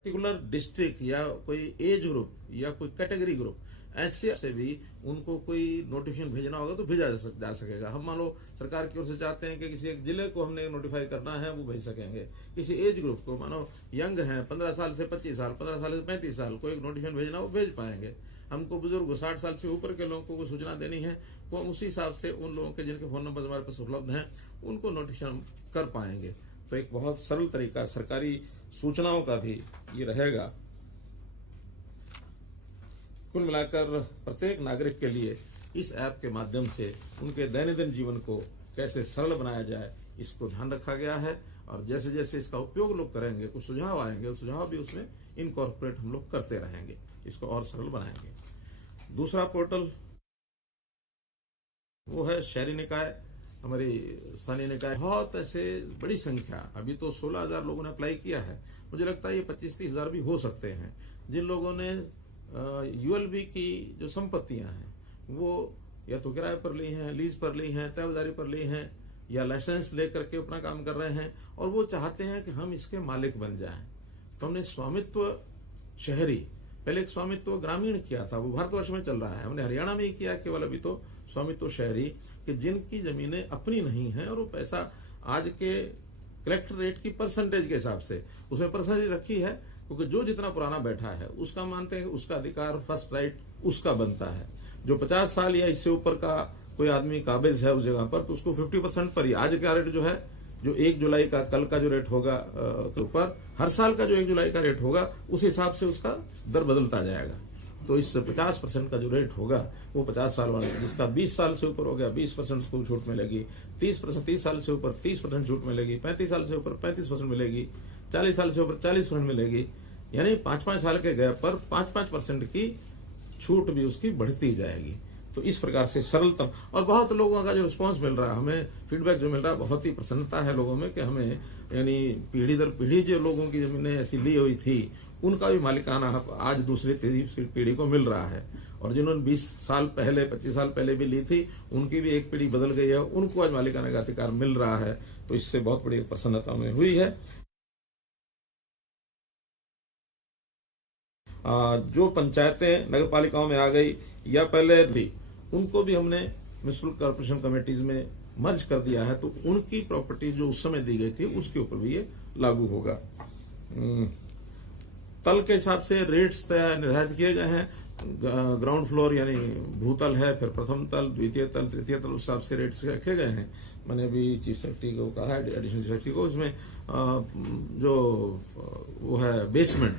Particular district या कोई age group या कोई कैटेगरी ग्रुप ऐसे से भी उनको कोई नोटिफिकेशन भेजना होगा तो भेजा जा सकेगा। हम मान लो सरकार की ओर से चाहते हैं कि किसी एक जिले को हमने नोटिफाई करना है, वो भेज सकेंगे। किसी एज ग्रुप को, मानो यंग है 15 साल से 25 साल, 15 साल से 35 साल, कोई एक नोटिफिकेशन भेजना वो भेज पाएंगे। हमको बुजुर्ग 60 साल से ऊपर के लोगों को सूचना देनी है, वो उसी हिसाब से उन लोगों के जिनके फोन नंबर हमारे पास उपलब्ध हैं उनको नोटिफिकेशन कर पाएंगे। तो एक बहुत सरल तरीका सरकारी सूचनाओं का भी ये रहेगा। कुल मिलाकर प्रत्येक नागरिक के लिए इस ऐप के माध्यम से उनके दैनंदिन जीवन को कैसे सरल बनाया जाए, इसको ध्यान रखा गया है। और जैसे जैसे इसका उपयोग लोग करेंगे, कुछ सुझाव आएंगे, सुझाव भी उसमें इनकॉर्पोरेट हम लोग करते रहेंगे, इसको और सरल बनाएंगे। दूसरा पोर्टल वो है शहरी निकाय, हमारी स्थानीय निकाय। बहुत ऐसे बड़ी संख्या, अभी तो 16,000 लोगों ने अप्लाई किया है, मुझे लगता है ये 25-30 हजार भी हो सकते हैं, जिन लोगों ने यूएलबी की जो संपत्तियां हैं वो या तो किराए पर ली हैं, लीज पर ली हैं, तहबीलदारी पर ली हैं, या लाइसेंस लेकर के अपना काम कर रहे हैं और वो चाहते हैं कि हम इसके मालिक बन जाएं। तो हमने स्वामित्व शहरी, पहले एक स्वामित्व ग्रामीण किया था, वो भारतवर्ष में चल रहा है। हमने हरियाणा में ही किया केवल, अभी तो स्वामित्व शहरी कि जिनकी जमीनें अपनी नहीं हैं और वो पैसा आज के कलेक्टर रेट की परसेंटेज के हिसाब से उसमें परसेंटेज रखी है, क्योंकि जो जितना पुराना बैठा है उसका मानते हैं उसका अधिकार, फर्स्ट राइट उसका बनता है। जो 50 साल या इससे ऊपर का कोई आदमी काबिज है उस जगह पर, तो उसको 50% पर ही आज का रेट जो है, जो 1 जुलाई का कल का जो रेट होगा के ऊपर, हर साल का जो 1 जुलाई का रेट होगा उस हिसाब से उसका दर बदलता जाएगा। तो इस 50% का जो रेट होगा वो 50 साल वाला, जिसका 20 साल से ऊपर हो गया 20% उसको छूट मिलेगी, 30 साल से ऊपर 30% छूट मिलेगी, 35 साल से ऊपर 35% मिलेगी, 40 साल से ऊपर 40% मिलेगी। यानी 5-5 साल के गैप पर 5-5% की छूट भी उसकी बढ़ती जाएगी। तो इस प्रकार से सरलतम, और बहुत लोगों का जो रिस्पांस मिल रहा है, हमें फीडबैक जो मिल रहा है, बहुत ही प्रसन्नता है लोगों में कि हमें यानी पीढ़ी दर पीढ़ी जो लोगों की जमीनें ऐसी ली हुई थी उनका भी मालिकाना हक आज दूसरी तीसरी पीढ़ी को मिल रहा है। और जिन्होंने 20 साल पहले 25 साल पहले भी ली थी उनकी भी एक पीढ़ी बदल गई है, उनको आज मालिकाना का अधिकार मिल रहा है। तो इससे बहुत बड़ी प्रसन्नता हमें हुई है। जो पंचायतें नगर पालिकाओं में आ गई या पहले थी, उनको भी हमने म्युनिसिपल कॉर्पोरेशन कमेटीज में मर्ज कर दिया है, तो उनकी प्रॉपर्टीज जो उस समय दी गई थी उसके ऊपर भी ये लागू होगा। तल के हिसाब से रेट्स निर्धारित किए गए हैं। ग्राउंड फ्लोर यानी भूतल है, फिर प्रथम तल, द्वितीय तल, तृतीय तल, उस हिसाब से रेट्स रखे गए हैं। मैंने अभी चीफ सेक्रेटरी को कहा है, एडिशनल चीफ सेक्रेटरी को, इसमें जो वो है बेसमेंट,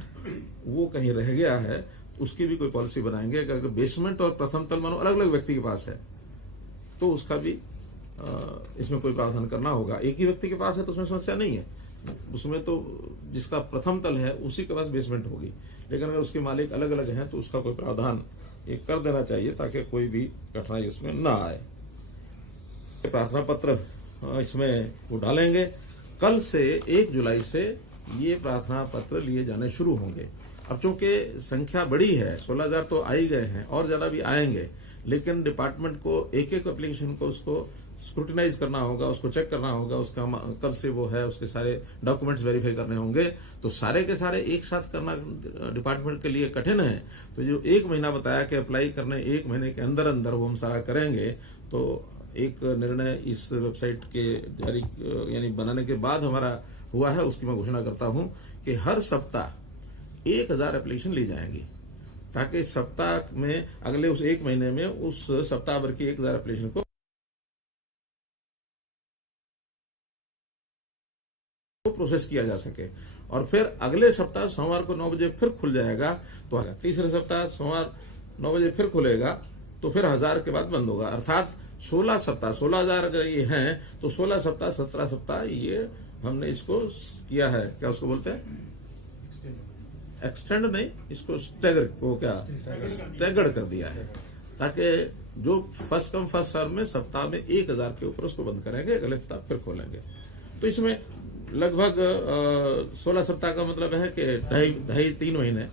वो कहीं रह गया है, उसकी भी कोई पॉलिसी बनाएंगे। अगर बेसमेंट और प्रथम तल मानो अलग अलग व्यक्ति के पास है तो उसका भी इसमें कोई प्रावधान करना होगा। एक ही व्यक्ति के पास है तो उसमें समस्या नहीं है, उसमें तो जिसका प्रथम तल है उसी के पास बेसमेंट होगी। लेकिन अगर उसके मालिक अलग अलग हैं तो उसका कोई प्रावधान ये कर देना चाहिए ताकि कोई भी कठिनाई उसमें ना आए। प्रार्थना पत्र इसमें वो डालेंगे। कल से 1 जुलाई से ये प्रार्थना पत्र लिए जाने शुरू होंगे। अब चूंकि संख्या बड़ी है, 16,000 तो आ ही गए हैं और ज्यादा भी आएंगे, लेकिन डिपार्टमेंट को एक एक एप्लीकेशन को उसको स्क्रूटिनाइज करना होगा, उसको चेक करना होगा, उसका कब से वो है, उसके सारे डॉक्यूमेंट्स वेरीफाई करने होंगे। तो सारे के सारे एक साथ करना डिपार्टमेंट के लिए कठिन है। तो जो 1 महीना बताया कि अप्लाई करने 1 महीने के अंदर अंदर वो हम सारा करेंगे, तो एक निर्णय इस वेबसाइट के जारी यानी बनाने के बाद हमारा हुआ है, उसकी मैं घोषणा करता हूं कि हर सप्ताह 1000 एप्लीकेशन ली जाएंगी, ताकि सप्ताह में अगले उस 1 महीने में उस सप्ताह भर की 1000 एप्लीकेशन को प्रोसेस किया जा सके। और फिर अगले सप्ताह सोमवार को 9 बजे फिर खुल जाएगा, तो तीसरे सप्ताह सोमवार 9 बजे फिर खुलेगा, तो फिर 1000 के बाद बंद होगा। अर्थात 16 सप्ताह, 16,000 अगर ये हैं तो 16 सप्ताह 17 सप्ताह ये हमने इसको किया है, क्या उसको बोलते हैं, एक्सटेंड नहीं, इसको स्टैगर, वो क्या स्टैगर्ड कर दिया है, ताकि जो फर्स्ट कम फर्स्ट सर्व में सप्ताह में 1000 के ऊपर उसको बंद करेंगे, अगले सप्ताह फिर खोलेंगे। तो इसमें लगभग 16 सप्ताह का मतलब है कि 2.5-3 महीने,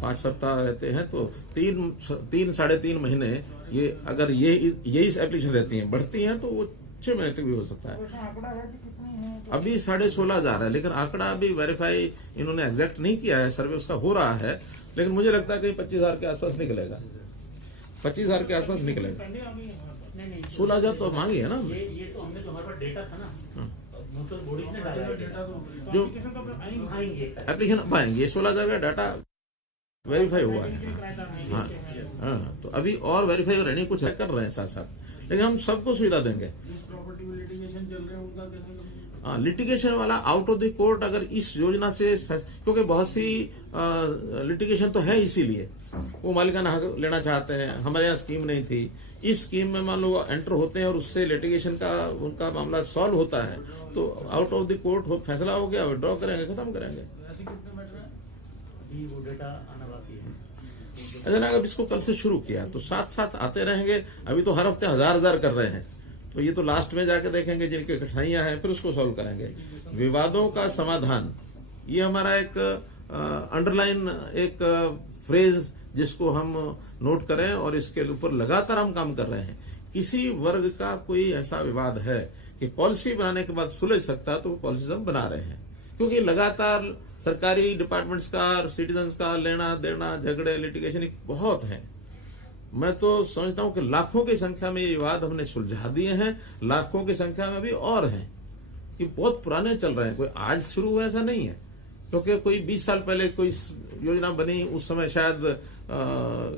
5 सप्ताह रहते हैं तो 3-3.5 महीने ये अगर यही एप्लीकेशन रहती हैं, बढ़ती हैं तो वो 6 महीने तक भी हो सकता है। वैसे आंकड़ा है कि कितनी है? अभी 16,500 है, लेकिन आंकड़ा अभी वेरीफाई इन्होंने एग्जैक्ट नहीं किया है, सर्वे उसका हो रहा है, लेकिन मुझे लगता है कि 25,000 के आसपास निकलेगा, 25,000 के आसपास निकलेगा। पहले आ गई है हमारे पास। नहीं 16,000 तो मांगी है ना। ये तो हमने, जो हमारे पास डेटा था ना, म्यूचुअल बॉडीज ने डाला है डेटा, जो एप्लीकेशन तो आएंगे एप्लीकेशन अब आएंगे, 16,000 का डाटा वेरीफाई हुआ है। हाँ हाँ, तो अभी और वेरीफाई रहने कुछ है, कर रहे हैं साथ साथ, लेकिन हम सबको सुविधा देंगे। प्रॉपर्टी में लिटिगेशन चल रहे हैं उनका कैसे? हाँ, लिटिगेशन वाला आउट ऑफ द कोर्ट अगर इस योजना से, क्योंकि बहुत सी लिटिगेशन तो है, इसीलिए वो मालिकाना हक लेना चाहते हैं, हमारे यहाँ स्कीम नहीं थी, इस स्कीम में मान लो वो एंटर होते हैं और उससे लिटिगेशन का उनका मामला सॉल्व होता है, तो आउट ऑफ द कोर्ट फैसला हो गया, विड्रॉ करेंगे, खत्म करेंगे। ऐसे कितने मैटर है? अभी वो डेटा आना बाकी है। ऐसा ना, अब इसको कल से शुरू किया तो साथ साथ आते रहेंगे। अभी तो हर हफ्ते 1,000 कर रहे हैं, तो ये तो लास्ट में जाके देखेंगे जिनकी कठिनाइयां हैं, फिर उसको सॉल्व करेंगे। विवादों का समाधान, ये हमारा एक अंडरलाइन एक फ्रेज जिसको हम नोट करें, और इसके ऊपर लगातार हम काम कर रहे हैं। किसी वर्ग का कोई ऐसा विवाद है कि पॉलिसी बनाने के बाद सुलझ सकता है, तो वो पॉलिसी हम बना रहे हैं, क्योंकि लगातार सरकारी डिपार्टमेंट्स का, सिटीजन्स का लेना देना, झगड़े, लिटिगेशन बहुत है। मैं तो समझता हूं कि लाखों की संख्या में ये विवाद हमने सुलझा दिए हैं, लाखों की संख्या में भी और हैं कि बहुत पुराने चल रहे हैं, कोई आज शुरू हुआ ऐसा नहीं है। क्योंकि कोई 20 साल पहले कोई योजना बनी, उस समय शायद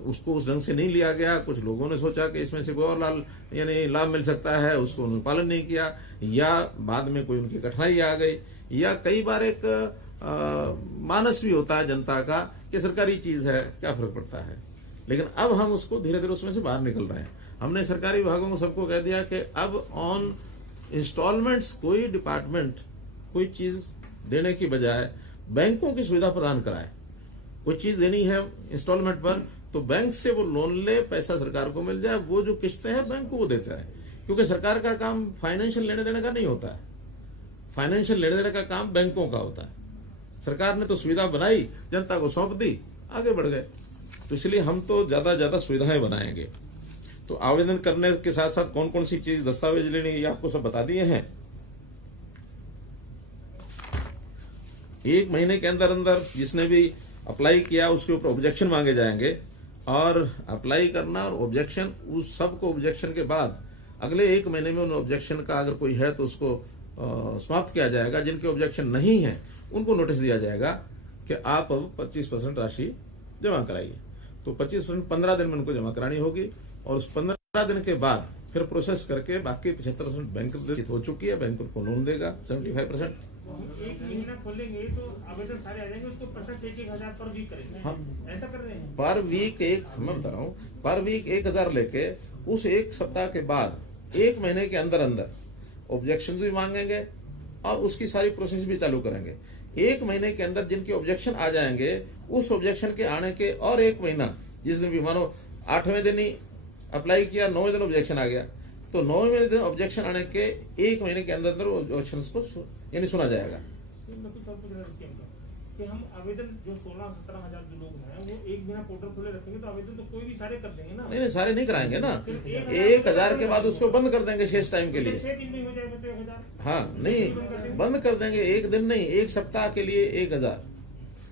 उसको उस ढंग से नहीं लिया गया, कुछ लोगों ने सोचा कि इसमें से कोई और लाभ मिल सकता है, उसको उन्होंने पालन नहीं किया, या बाद में कोई उनकी कठिनाई आ गई, या कई बार एक मानस भी होता है जनता का कि सरकारी चीज है, क्या फर्क पड़ता है। लेकिन अब हम उसको धीरे धीरे उसमें से बाहर निकल रहे हैं। हमने सरकारी विभागों को सबको कह दिया कि अब ऑन इंस्टॉलमेंट्स कोई डिपार्टमेंट कोई चीज देने की बजाय बैंकों की सुविधा प्रदान कराए। कोई चीज देनी है इंस्टॉलमेंट पर, तो बैंक से वो लोन ले, पैसा सरकार को मिल जाए, वो जो किस्तें हैं बैंक को वो देता है, क्योंकि सरकार का काम फाइनेंशियल लेने देने का नहीं होता है, फाइनेंशियल लेने देने का काम बैंकों का होता है। सरकार ने तो सुविधा बनाई, जनता को सौंप दी, आगे बढ़ गए। तो इसलिए हम तो ज्यादा सुविधाएं बनाएंगे। तो आवेदन करने के साथ साथ कौन कौन सी चीज दस्तावेज लेने, ये आपको सब बता दिए हैं। 1 महीने के अंदर अंदर जिसने भी अप्लाई किया उसके ऊपर ऑब्जेक्शन मांगे जाएंगे, और अप्लाई करना और ऑब्जेक्शन, उस सब को ऑब्जेक्शन के बाद अगले 1 महीने में उन ऑब्जेक्शन का अगर कोई है तो उसको समाप्त किया जाएगा। जिनके ऑब्जेक्शन नहीं है उनको नोटिस दिया जाएगा कि आप अब 25% राशि जमा कराइए। तो 25% 15 दिन में उनको जमा करानी होगी, और उस 15 दिन के बाद फिर प्रोसेस करके बाकी 75% बैंक हो चुकी है, बैंक उनको लोन देगा 75%। एक महीना खोलेंगे तो आवेदन सारे आ जाएंगे, उसको पैसा 1,000 पर वीक करेंगे। हाँ, ऐसा कर रहे हैं पर वीक मैं बता रहा हूँ, पर वीक 1,000 लेके उस 1 सप्ताह के बाद 1 महीने के अंदर अंदर ऑब्जेक्शन भी मांगेंगे और उसकी सारी प्रोसेस भी चालू करेंगे। 1 महीने के अंदर जिनके ऑब्जेक्शन आ जाएंगे, उस ऑब्जेक्शन के आने के और 1 महीना, जिस दिन भी मानो 8वें दिन ही अप्लाई किया, 9वें दिन ऑब्जेक्शन आ गया, तो 9वें दिन ऑब्जेक्शन आने के 1 महीने के अंदर अंदर ऑब्जेक्शन को यानी सुना जाएगा। कि हम आवेदन जो 16-17 हजार जो लोग हैं वो 1 महीना पोर्टल खोले रखेंगे, तो आवेदन तो कोई भी सारे कर देंगे ना। नहीं सारे नहीं कराएंगे ना, 1,000 के बाद उसको बंद कर देंगे शेष टाइम के लिए। 6 दिन में हो जाएगा तो 1,000। हाँ नहीं, बंद कर देंगे, 1 दिन नहीं, 1 सप्ताह के लिए 1,000,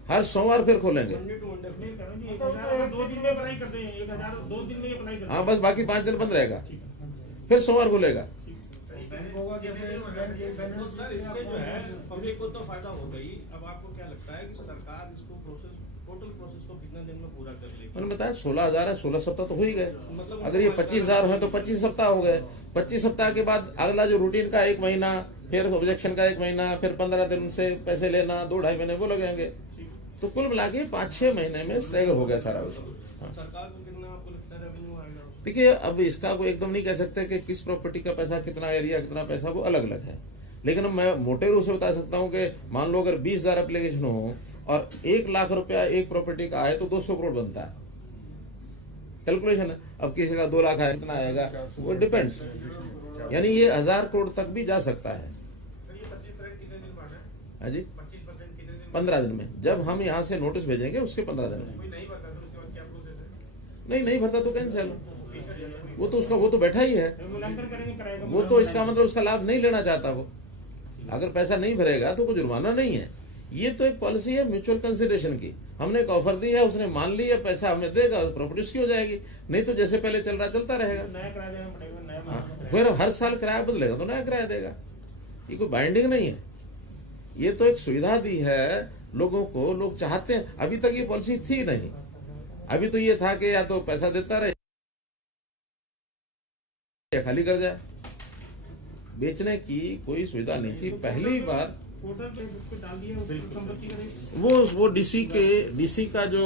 हर सोमवार फिर खोलेंगे। 2 दिन में अप्लाई कर देंगे, 1,000 2 दिन में अप्लाई कर। हाँ बस बाकी 5 दिन बंद रहेगा, फिर सोमवार खुलेगा। तो सर इससे जो है पब्लिक को तो फायदा हो गई। अब आपको क्या लगता है कि सरकार इसको टोटल प्रोसेस को कितने दिन में पूरा कर लेगी? मैंने बताया 16,000 है, 16 सप्ताह तो हो ही गए। अगर ये 25,000 है तो 25 सप्ताह हो गए। 25 सप्ताह के बाद अगला जो रूटीन का 1 महीना, फिर ऑब्जेक्शन का 1 महीना, फिर 15 दिन से पैसे लेना, 2-2.5 महीने वो लगेंगे। तो कुल मिला के 5-6 महीने में स्टेगर हो गया सारा। सरकार को कितना आपको लगता है रेवेन्यू आएगा? देखिए अब इसका कोई एकदम नहीं कह सकते कि किस प्रॉपर्टी का पैसा कितना, एरिया कितना पैसा, वो अलग अलग है। लेकिन मैं मोटे रूप से बता सकता हूं कि मान लो अगर 20,000 एप्लीकेशन हो और 1 लाख रुपया एक प्रॉपर्टी का आए तो 200 करोड़ बनता है। कैलकुलेशन है। अब किसी का 2 लाख है, कितना आएगा वो डिपेंड्स, यानी ये 1,000 करोड़ तक भी जा सकता है। हाँ जी, 15 दिन में। जब हम यहाँ से नोटिस भेजेंगे उसके 15 दिन में। नहीं भरता तो कैंसिल। वो तो बैठा ही है। मूल्यांकन करेंगे किराए का। वो तो इसका मतलब उसका लाभ नहीं लेना चाहता। वो अगर पैसा नहीं भरेगा तो कोई जुर्माना नहीं है। ये तो एक पॉलिसी है म्यूचुअल कंसिडरेशन की। हमने एक ऑफर दी है, उसने मान लिया, पैसा हमें देगा, प्रॉपर्टी उसकी हो जाएगी। नहीं तो जैसे पहले चल रहा चलता रहेगा। नया किराया देना पड़ेगा, नया हाँ, मानना फिर हर साल किराया बदलेगा तो नया किराया देगा। ये कोई बाइंडिंग नहीं है। ये तो एक सुविधा दी है लोगों को। लोग चाहते हैं। अभी तक ये पॉलिसी थी नहीं। अभी तो ये था कि या तो पैसा देता रहे या खाली कर जाए। बेचने की कोई सुविधा नहीं थी। पहली बार पोर्टल पे डाल दिया संपत्ति का। वो डीसी का जो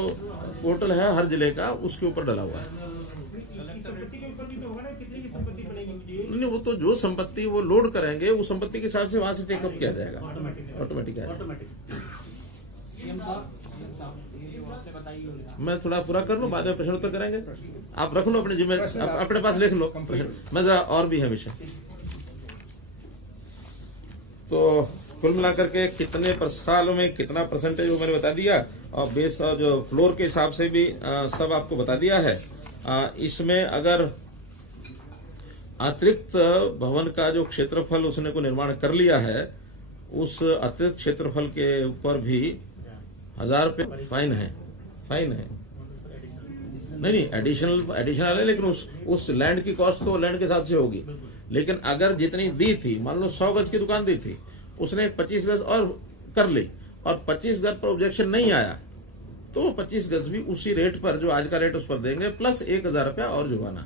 पोर्टल है हर जिले का, उसके ऊपर डला हुआ है। संपत्ति के ऊपर भी तो होगा ना, कितने की संपत्ति बनेगी। नहीं, वो तो जो संपत्ति वो लोड करेंगे उस संपत्ति के हिसाब से वहां से टेकअप किया जाएगा। ऑटोमेटिक है। मैं थोड़ा पूरा कर लूं, बाद में प्रश्न उत्तर करेंगे। आप रख लो अपने जिम्मे, अपने पास लिख लो प्रश्न। मैं जरा और भी है विषय। तो कुल मिलाकर के कितने सालों में कितना परसेंटेज वो मैंने बता दिया, और बेस और जो फ्लोर के हिसाब से भी सब आपको बता दिया है। इसमें अगर अतिरिक्त भवन का जो क्षेत्रफल उसने को निर्माण कर लिया है, उस अतिरिक्त क्षेत्रफल के ऊपर भी 1000 रुपये फाइन है। नहीं, एडिशनल है, लेकिन उस लैंड की कॉस्ट तो लैंड के हिसाब से होगी। लेकिन अगर जितनी दी थी, मान लो 100 गज की दुकान दी थी, उसने 25 गज और कर ली और 25 गज पर ऑब्जेक्शन नहीं आया, तो 25 गज भी उसी रेट पर, जो आज का रेट उस पर देंगे, प्लस 1000 रुपया और जुर्माना।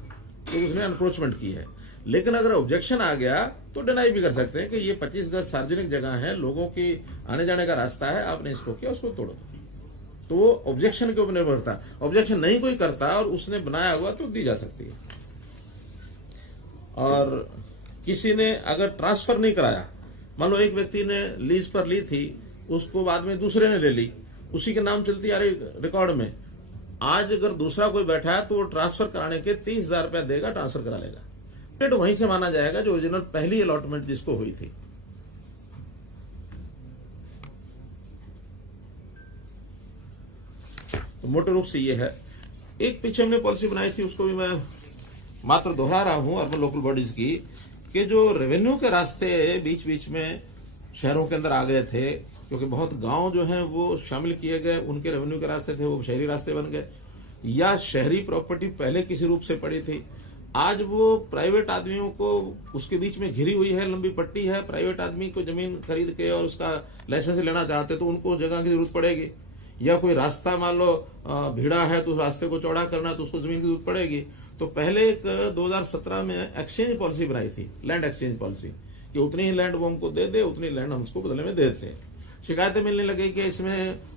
तो उसने अनक्रोचमेंट की है। लेकिन अगर ऑब्जेक्शन आ गया तो डिनाई भी कर सकते हैं कि ये 25 गज सार्वजनिक जगह है, लोगों की आने जाने का रास्ता है, आपने इसको किया, उसको तोड़ो। तो वो ऑब्जेक्शन के ऊपर निर्भर करता। ऑब्जेक्शन नहीं कोई करता और उसने बनाया हुआ तो दी जा सकती है। और किसी ने अगर ट्रांसफर नहीं कराया, मान लो एक व्यक्ति ने लीज पर ली थी, उसको बाद में दूसरे ने ले ली, उसी के नाम चलती आ रही रिकॉर्ड में। आज अगर दूसरा कोई बैठा है तो वो ट्रांसफर कराने के 30,000 रुपया देगा, ट्रांसफर करा लेगा। रेट वहीं से माना जाएगा जो ओरिजिनल पहली अलॉटमेंट जिसको हुई थी। तो मोटे रूप से ये है। एक पीछे हमने पॉलिसी बनाई थी, उसको भी मैं मात्र दोहरा रहा हूं अर्बन लोकल बॉडीज की, कि जो रेवेन्यू के रास्ते बीच बीच में शहरों के अंदर आ गए थे, क्योंकि बहुत गांव जो हैं वो शामिल किए गए, उनके रेवेन्यू के रास्ते थे, वो शहरी रास्ते बन गए, या शहरी प्रॉपर्टी पहले किसी रूप से पड़ी थी, आज वो प्राइवेट आदमियों को उसके बीच में घिरी हुई है, लंबी पट्टी है। प्राइवेट आदमी को जमीन खरीद के और उसका लाइसेंस लेना चाहते तो उनको जगह की जरूरत पड़ेगी। या कोई रास्ता मान लो भीड़ा है तो उस रास्ते को चौड़ा करना है तो उसको जमीन की जरूरत पड़ेगी। तो पहले एक 2017 में एक्सचेंज पॉलिसी बनाई थी, लैंड एक्सचेंज पॉलिसी, कि उतनी ही लैंड वो हमको दे दे, उतनी लैंड हम उसको बदले में दे देते हैं। शिकायतें मिलने लगी कि इसमें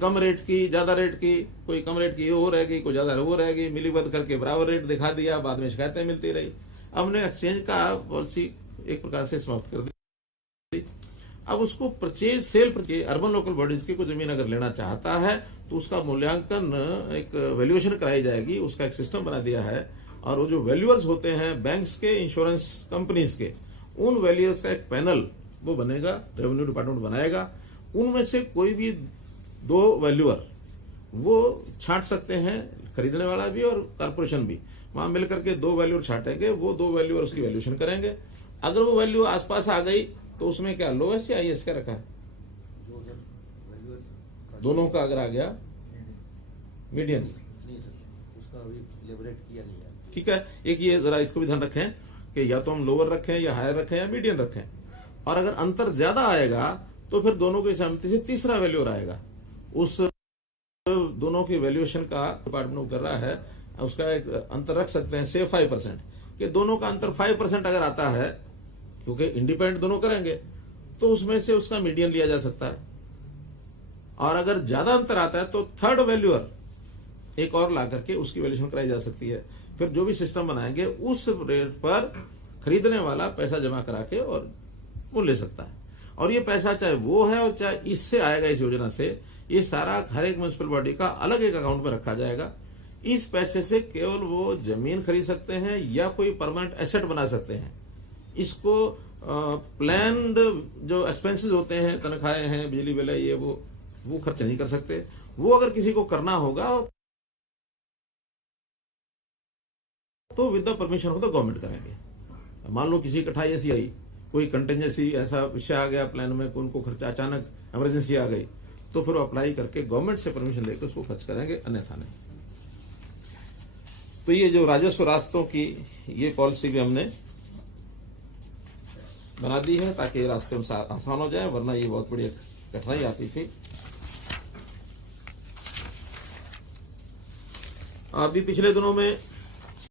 कम रेट की, ज्यादा रेट की, कोई कम रेट की वो रहेगी, कोई ज्यादा वो रहेगी, मिलीबद्ध करके बराबर रेट दिखा दिया, बाद में शिकायतें मिलती रही। अब हमने एक्सचेंज का पॉलिसी एक प्रकार से समाप्त कर दी। अब उसको purchase sale purchase urban local bodies की कोई जमीन अगर लेना चाहता है तो उसका मूल्यांकन, एक वैल्यूएशन कराई जाएगी, उसका एक सिस्टम बना दिया है। और वो जो वैल्यूअर्स होते हैं बैंक्स के, इंश्योरेंस कंपनीज के, उन वैल्यूअर्स का एक पैनल वो बनेगा, रेवेन्यू डिपार्टमेंट बनाएगा। उनमें से कोई भी 2 वैल्यूअर वो छांट सकते हैं, खरीदने वाला भी और कारपोरेशन भी, वहां मिलकर के 2 वैल्यूअर छांटेंगे, वो 2 वैल्यूअर उसकी वैल्यूएशन करेंगे। अगर वो वैल्यू आसपास आ गई तो उसमें क्या लोएस्ट या हाईएस्ट क्या रखा है, दोनों का अगर आ गया मीडियन, उसका अभी लेबरेट किया नहीं है। ठीक है। एक ये जरा इसको भी ध्यान रखें कि या तो हम लोअर रखें या हायर रखें या मीडियन रखें। और अगर अंतर ज्यादा आएगा तो फिर दोनों की सहमति से तीसरा वैल्यूअर आएगा। उस दोनों की वैल्यूएशन का डिपार्टमेंट कर रहा है, उसका एक अंतर रख सकते हैं से 5%, कि दोनों का अंतर 5% अगर आता है, क्योंकि इंडिपेंडेंट दोनों करेंगे, तो उसमें से उसका मीडियन लिया जा सकता है। और अगर ज्यादा अंतर आता है तो थर्ड वैल्यूअर एक और ला करके उसकी वैल्यूएशन कराई जा सकती है। फिर जो भी सिस्टम बनाएंगे उस रेट पर खरीदने वाला पैसा जमा करा के और वो ले सकता है। और ये पैसा चाहे वो है और चाहे इससे आएगा, इस योजना से, ये सारा हर एक म्युनिसिपल बॉडी का अलग एक अकाउंट में रखा जाएगा। इस पैसे से केवल वो जमीन खरीद सकते हैं या कोई परमानेंट एसेट बना सकते हैं। इसको प्लान्ड जो एक्सपेंसेस होते हैं, तनख्वाहें हैं, बिजली बिल है, ये वो खर्च नहीं कर सकते। वो अगर किसी को करना होगा तो with the permission of the government करेंगे। मान लो किसी कठाई ऐसी आई, कोई कंटेंजेंसी ऐसा विषय आ गया प्लान में, कोई उनको खर्चा अचानक इमरजेंसी आ गई, तो फिर वो अप्लाई करके गवर्नमेंट से परमिशन लेकर उसको खर्च करेंगे, अन्यथा नहीं। तो ये जो राजस्व रास्तों की ये पॉलिसी भी हमने बना दी है ताकि रास्ते में आसान हो जाए, वरना ये बहुत बड़ी कठिनाई आती थी। अभी पिछले दिनों में